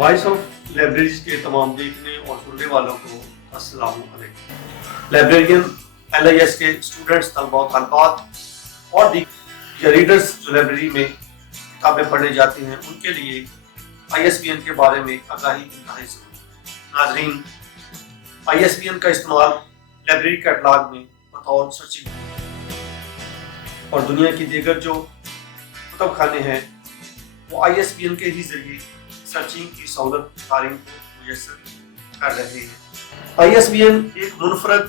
Voice of libraries के तमाम देखने और सुनने वालों को अस्सलाम वालेकुम। लाइब्रेरियन LIS के स्टूडेंट्स, तलबा तलबात और या रीडर्स जो लाइब्रेरी में किताबें पढ़ने जाते हैं उनके लिए ISBN के बारे में आगाही इंतहाई ज़रूरी। नाज़रीन, ISBN का इस्तेमाल लाइब्रेरी कैटलॉग में बतौर सर्चिंग और दुनिया की दीगर जो कुतब खाने हैं वो ISBN के ही जरिए सर्चिंग की सहूलत कारीन को मुयस्सर कर रहे हैं। ISBN एक मुनफरद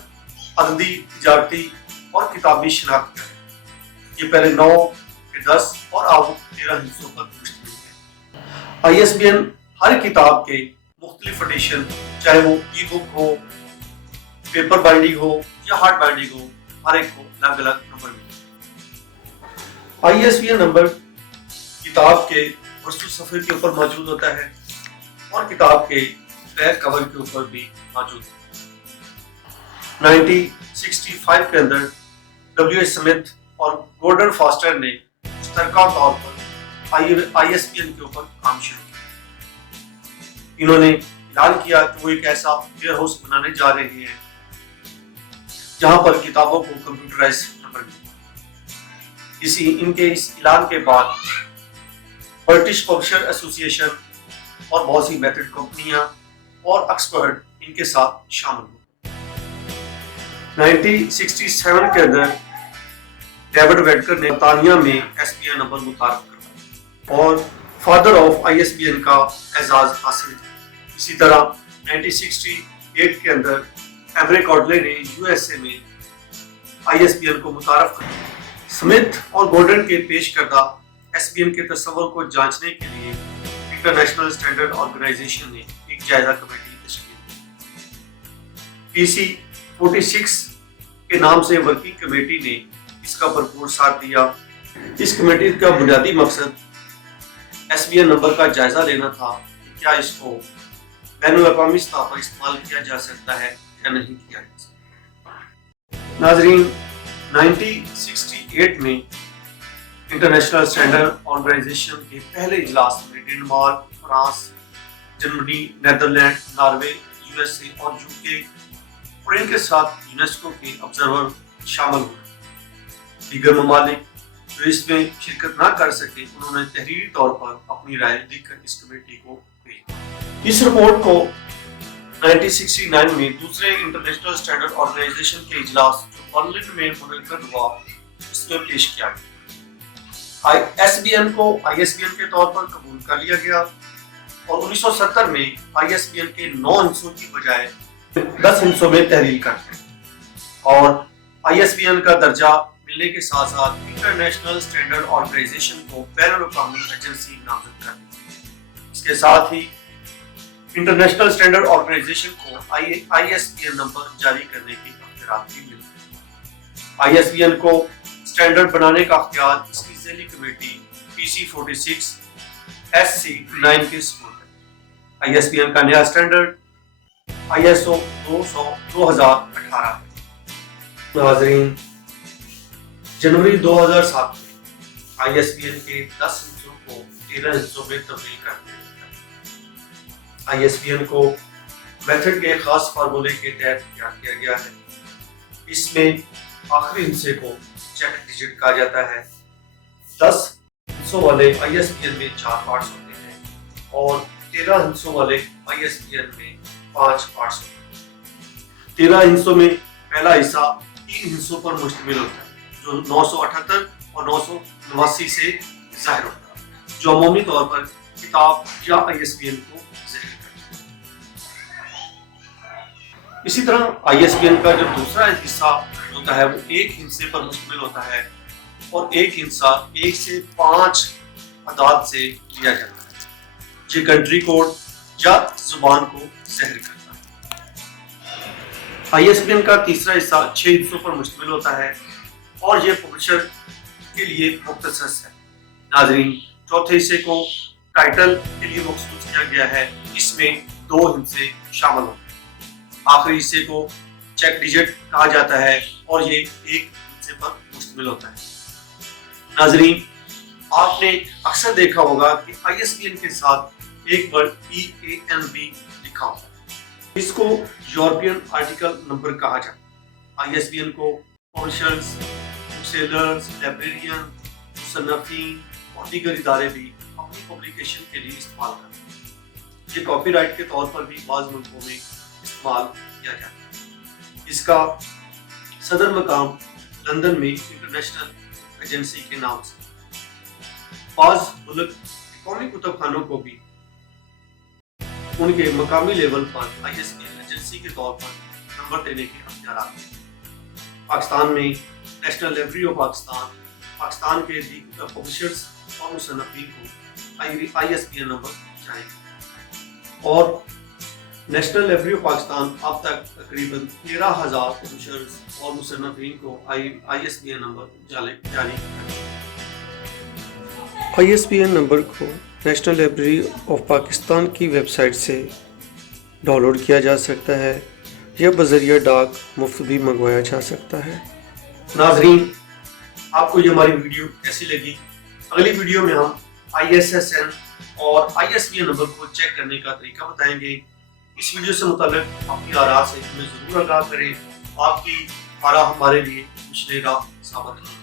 अददी, तिजारती और किताबी शनाख्त है। ये पहले 9 फिर 10 और अब 13 हिस्सों पर मुश्तमिल है। ISBN हर किताब के मुख्तलिफ एडिशन, चाहे वो ई बुक हो, पेपर बाइंडिंग हो या हार्ड बाइंडिंग हो, हर एक को अलग अलग नंबर मिले। ISBN नंबर किताब के वस्तु सफ़े के ऊपर मौजूद होता है और किताब के बैक कवर के ऊपर भी मौजूद है। 1965 के अंदर W.H. स्मिथ और गॉर्डन फॉस्टर ने मुश्तरका तौर पर ISBN के ऊपर काम शुरू किया। इन्होंने ऐलान किया कि वो एक ऐसा वेयर हाउस बनाने जा रहे हैं जहां पर किताबों को कंप्यूटराइज नंबर मिले। इनके इस ऐलान के बाद ब्रिटिश पब्लिशर एसोसिएशन और बहुत सी मेथड कंपनियां और एक्सपर्ट इनके साथ शामिल हुए। 1967 के अंदर डेविड वेडकर ने बरतानिया में SBN नंबर मुतारफ करवाया और फादर ऑफ ISBN का एजाज हासिल किया। इसी तरह 1968 के अंदर एमरे कॉडले ने USA में ISBN को मुतारफ किया। स्मिथ और गॉर्डन के पेश करदा SBN के तस्वर को जांचने के लिए इंटरनेशनल स्टैंडर्ड ऑर्गेनाइजेशन ने एक जायजा कमेटी तश्कील की। PC 46 के नाम से वर्किंग कमेटी ने इसका भरपूर साथ दिया। इस कमेटी का बुनियादी मकसद SBN नंबर का जायजा लेना था कि क्या इसको बैनुल अक़वामी सतह पर इस्तेमाल किया जा सकता है या नहीं किया जा सकता। नाज़रीन, 1968 में इंटरनेशनल स्टैंडर्ड ऑर्गेनाइजेशन के पहले इजलास में Denmark, France, Germany, Netherland, Norway, USA और UK और इनके साथ यूनेस्को के ऑब्जर्वर शामिल हुए। दीगर ममालिक जो इसमें शिरकत ना कर सके उन्होंने तहरीरी तौर पर अपनी राय लिखकर इस कमेटी को भेजी। इस रिपोर्ट को 1969 में दूसरे इंटरनेशनल स्टैंडर्ड ऑर्गेनाइजेशन के इजलास जो बर्लिन में मुनक्किद हुआ इसमें पेश किया गया। SBN को ISBN के तौर पर कबूल कर लिया गया और 1970 में ISBN के 9 हिस्सों की बजाय 10 हिस्सों में तहरीर करते हैं और ISBN का दर्जा मिलने के साथ साथ इंटरनेशनल स्टैंडर्ड ऑर्गेनाइजेशन को बैनुल अक़वामी एजेंसी नामजद कर दिया। इसके साथ ही इंटरनेशनल स्टैंडर्ड ऑर्गेनाइजेशन को ISBN नंबर जारी करने की इख्तियार भी मिली। ISBN को स्टैंडर्ड बनाने का अख्तियार इसकी ज़ैली कमेटी PC 46 SC 9 के सपोर्ट है। ISBN का नया स्टैंडर्ड ISO 2018 है। नाज़रीन, जनवरी 2007 में ISBN के 10 हिस्सों को 13 हिस्सों में तब्दील कर दिया। ISBN को मेथड के खास फार्मूले के तहत तैयार किया गया है। इसमें आखिरी हिस्से को चेक डिजिट कहा जाता है। 10 हिस्सों वाले ISBN में 4 पार्ट्स होते हैं और 13 हिस्सों वाले ISBN में 5 पार्ट्स होते हैं। 13 हिस्सों में पहला हिस्सा 3 हिस्सों पर मुश्तमिल होता है जो 978 और 989 से जाहिर होता है, जो अमूमी तौर पर किताब या ISBN को ज़ाहिर करता है। इसी तरह ISBN का जो दूसरा हिस्सा होता है वो एक हिस्से पर मुश्तमिल होता है और एक हिस्सा 1 से 5 अदाद से लिया जाता है जो कंट्री कोड या जुबान को ज़ाहिर करता है। ISBN का तीसरा हिस्सा 6 हिस्सों पर मुश्तमिल होता है और ये पब्लिशर के लिए मुख्तसस है। नाज़रीन, चौथे हिस्से को टाइटल के लिए मखसूस किया गया है। इसमें 2 हिस्से शामिल होते हैं। आखिरी हिस्से को चेक डिजिट कहा जाता है और ये एक हिस्से पर मुश्तमिल होता है। नाज़रीन, आपने अक्सर देखा होगा कि ISBN के साथ एक वर्ड EANB लिखा होता है। इसको यूरोपियन आर्टिकल नंबर कहा जाता है। ISBN को कॉमर्शियल्स, बुकसेलर्स, लाइब्रेरियन, मुसन्नफीन और दीगर इदारे भी अपनी पब्लिकेशन के लिए इस्तेमाल करते हैं। ये कॉपीराइट के तौर पर भी बाज़ मुल्कों में इस्तेमाल किया जाता है। इसका सदर मकाम लंदन में इंटरनेशनल एजेंसी के नाम से। बाज़ मुल्क कौमी कुतुबखानों को भी उनके मकामी लेवल पर ISBN एजेंसी के तौर पर नंबर देने के अख्तियार हैं। पाकिस्तान में नेशनल लाइब्रेरी ऑफ पाकिस्तान के दीगर पब्लिशर्स और मुसन्नफीन को ISBN नंबर जारी किया और नेशनल लाइब्रेरी ऑफ पाकिस्तान अब तक तकरीबन 13,000 पब्लिशर्स और मुसन्नफीन को ISBN नंबर जारी किया। ISBN नंबर को नेशनल लाइब्रेरी ऑफ पाकिस्तान की वेबसाइट से डाउनलोड किया जा सकता है या बज़रिया डाक मुफ्त भी मंगवाया जा सकता है। नाज़रीन, आपको ये हमारी वीडियो कैसी लगी? अगली वीडियो में हम ISSN और ISBN नंबर को चेक करने का तरीका बताएंगे। इस वीडियो से मुताल्लिक़ अपनी आराज़ से हमें ज़रूर आगाह करें। आपकी आरा हमारे लिए मुशनेरा साबित होगी।